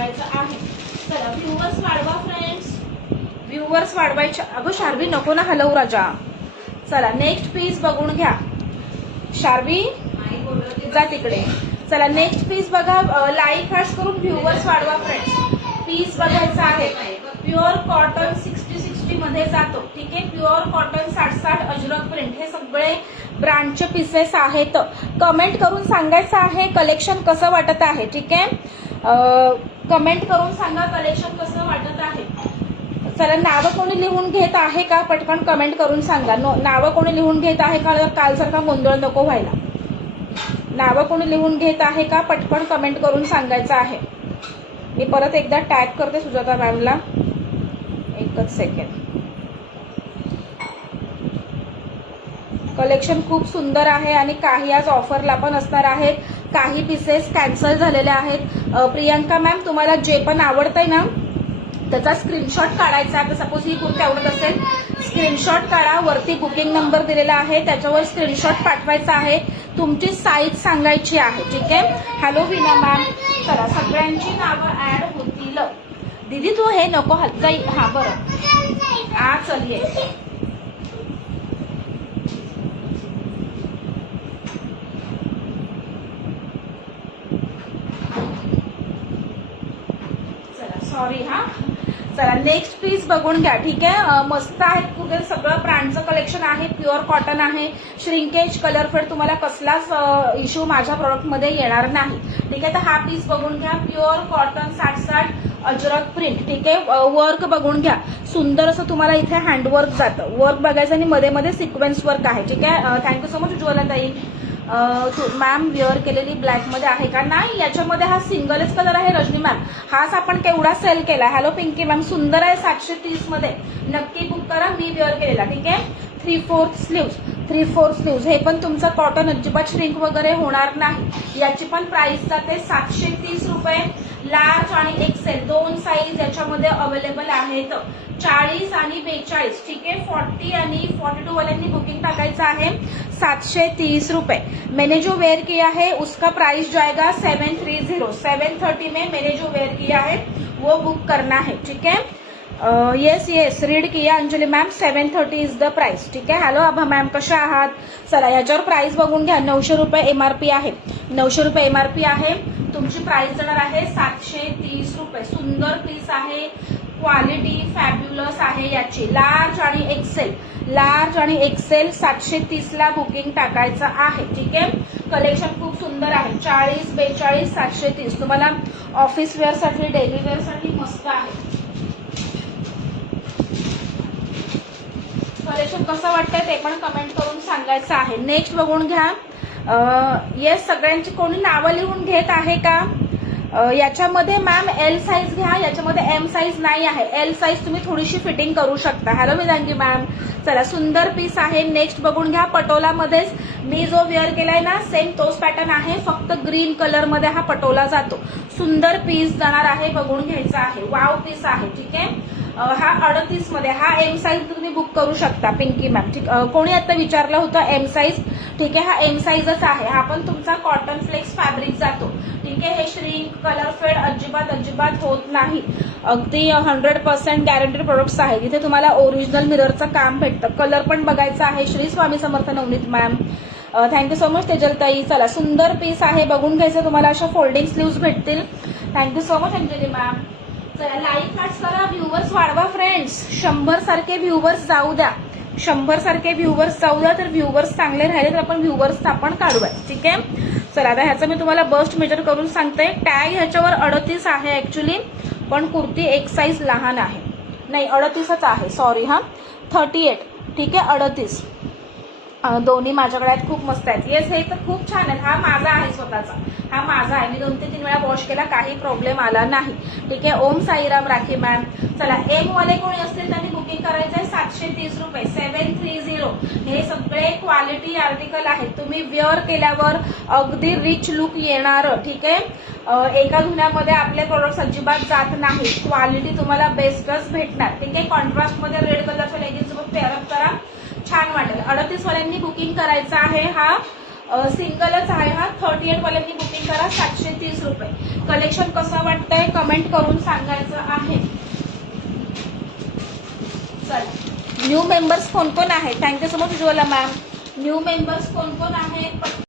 सांगायचं आहे. चला व्ह्यूअर्स वाढवा फ्रेंड्स, व्ह्यूअर्स वाढवायच्या. अगं शार्वी नको ना हलवू राजा. चला नेक्स्ट पीस बघून घ्या. शार्वी जा तिकडे. चला नेक्स्ट पीस बघा. लाईक खास करून व्ह्यूअर्स वाढवा फ्रेंड्स. पीस बघायचा आहे. प्युअर कॉटन 60-60 मध्ये जातो. ठीक आहे. Pure cotton 60-60 Ajrak print. हे सगळे ब्रँडचे पीसेस आहेत. कमेंट करून सांगायचं आहे कलेक्शन कसं वाटत आहे. ठीक आहे. कमेंट करून सांगा कलेक्शन कसं वाटत आहे. चला नावं कोणी लिहून घेत आहे का पटकन कमेंट करून सांगा. नावं कोणी लिहून घेत आहे का? कालसारखा गोंधळ नको व्हायला. नावं कोणी लिहून घेत आहे का पटकन कमेंट करून सांगायचं आहे. मी परत एकदा टॅग करते सुजाता मॅमला. एकच सेकंड. कलेक्शन खूप सुंदर आहे आणि काही आज ऑफरला पण असणार आहेत. काही पीसेस कॅन्सल झालेले आहेत. प्रियंका मॅम तुम्हाला जे पण आवडतंय ना त्याचा स्क्रीनशॉट काढायचा आहे. सपोज ही कुर्ती आवडत असेल स्क्रीनशॉट काढा. वरती बुकिंग नंबर दिलेला आहे त्याच्यावर स्क्रीनशॉट पाठवायचा आहे. तुमची साईज सांगायची आहे. ठीक आहे. हॅलो विना मॅम. चला सगळ्यांची नावं ऍड होतील. दीदी तू हे नको हात जाई. हा बरं हा चल ये. चला सॉरी हा. चला नेक्स्ट पीस बघून घ्या. ठीक आहे. मस्त आहेत कुठे सगळं ब्रँडचं कलेक्शन आहे. प्युअर कॉटन आहे. श्रिंकेज कलर फेड तुम्हाला कसलाच इश्यू माझ्या प्रोडक्टमध्ये येणार नाही. ठीक आहे. तर हा पीस बघून घ्या. Pure cotton 60-60 Ajrak print. ठीक आहे. वर्क बघून घ्या. सुंदर असं तुम्हाला इथे हँडवर्क जातं. वर्क बघायचं आणि मध्ये मध्ये सिक्वेन्स वर्क आहे. ठीक आहे. थँक्यू सो मच उज्ज्वला ताई. मॅम वेअर केलेली ब्लॅक मध्ये आहे का? नाही याच्यामध्ये हा सिंगलच कलर आहे रजनी मॅम. हाच आपण केवढा सेल केला. Hello Pinky ma'am. सुंदर आहे 730 मध्ये. नक्की बुक करा. मी वेअर केलेला. ठीक आहे. 3/4 स्लीव्ज. हे पण तुमचं कॉटन अजिबात श्रिंक वगैरे होणार नाही. याची पण प्राइस जाते 730 रुपये. लार्ज आणि एक्सेल दोन साईज याच्यामध्ये अवेलेबल आहेत. 40 आणि 42. ठीक है. 40 आणि 42 वाल्यांनी बुकिंग टाकायचं आहे. 730 रुपए. मैंने जो वेयर किया है उसका प्राइस जाएगा 730. 730 में मैंने जो वेयर किया है वो बुक करना है. ठीक है. येस रीड किया Anjali ma'am. 730 is the price. ठीक आहे. हॅलो आभा मॅम कशा आहात? चला याच्यावर प्राइस बघून घ्या. 900 रुपये एमआरपी आहे. 900 रुपये एमआरपी आहे. तुमची प्राइस जाणार आहे 730 रुपये. सुंदर पीस आहे. क्वालिटी फॅब्युलस आहे याची. लार्ज आणि एक्सेल 730 ला बुकिंग टाकायचं आहे. ठीक आहे. कलेक्शन खूप सुंदर आहे. 40, 42, 730 तुम्हाला ऑफिस वेअर साठी डेली वेअर साठी मस्त आहे. कलेक्शन कसं वाटतंय ते पण कमेंट करून सांगायचं आहे. नेक्स्ट बघून घ्या. येस सगळ्यांची कोणी नावं लिहून घेत आहे का? याच्यामध्ये मॅम एल साईज घ्या. याच्यामध्ये एम साईज नाही आहे. एल साईज तुम्ही थोडीशी फिटिंग करू शकता. Hello Midangi ma'am. चला सुंदर पीस आहे. नेक्स्ट बघून घ्या. पटोलामध्येच मी जो वेअर केलाय ना सेम तोच पॅटर्न आहे. फक्त ग्रीन कलर मध्ये हा पटोला जातो. सुंदर पीस जाणार आहे. बघून घ्यायचा आहे. वाव पीस आहे. ठीक आहे. हा 38 मध्ये. हा एम साईज तुम्ही बुक करू शकता पिंकी मॅम. ठीक. कोणी आता विचारलं होतं एम साईज. ठीक आहे. हा एम साईजच आहे. हा पण तुमचा कॉटन फ्लेक्स फॅब्रिक जातो. ठीक आहे. हे श्रिंक कलर फेड अजिबात होत नाही. अगदी 100% गॅरंटेड प्रोडक्ट्स आहेत. इथे तुम्हाला ओरिजिनल मिररचं काम भेटतं. कलर पण बघायचा आहे. Shri Swami Samarth Navneet ma'am. Thank you so much तेजलताई. चला सुंदर पीस आहे. बघून घ्यायचं. तुम्हाला अशा फोल्डिंग स्लीव्स भेटतील. Thank you so much Anjali ma'am. चला लाईक खास करा. व्ह्यूवर्स वाढवा फ्रेंड्स. 100 सारखे व्ह्यूवर्स जाऊ द्या. 100 सारखे व्ह्यूवर्स जाऊ द्या. तर व्ह्यूवर्स चांगले राहिले तर आपण व्ह्यूवर्स आपण काढूया. ठीक आहे. चला आता ह्याचं मी तुम्हाला बस्ट मेजर करून सांगते. टॅग ह्याच्यावर 38 आहे ऍक्च्युली पण कुर्ती एक साईज लहान आहे. नाही 38च आहे. सॉरी हा 38. ठीक आहे. 38 दोन्ही माझ्याकडे आहेत. खूप मस्त आहेत. येस हे तर खूप छान आहेत. हा माझा आहे स्वतःचा. हा माझा आहे. मी 2 ते 3 वेळा वॉश केला. काही प्रॉब्लेम आला नाही. ठीक आहे. ओम साईराम राखी मॅम. चला एम वाले कोणी असतील त्यांनी बुकिंग करायचं आहे. 730 रुपये. 730. हे सगळे क्वालिटी आर्टिकल आहेत. तुम्ही वेअर केल्यावर अगदी रिच लुक येणार. ठीक आहे. एका धुण्यामध्ये आपले प्रोडक्ट्स अजिबात जात नाही. क्वालिटी तुम्हाला बेस्टच भेटणार. ठीक आहे. कॉन्ट्रास्ट मध्ये रेड कलरच्या लेगिन्स सोबत पेअरअप करा. छान वाटेल. 38 वाल्यांनी बुकिंग करायचं आहे. हा सिंगलच आहे हा. 38 वाल्यांनी बुकिंग करा. 730 रुपये. कलेक्शन कसं वाटतंय कमेंट करून सांगायचं आहे. चला न्यू मेंबर्स कोण कोण आहे? Thank you so much Ujjwala ma'am. New members कोण कोण आहेत?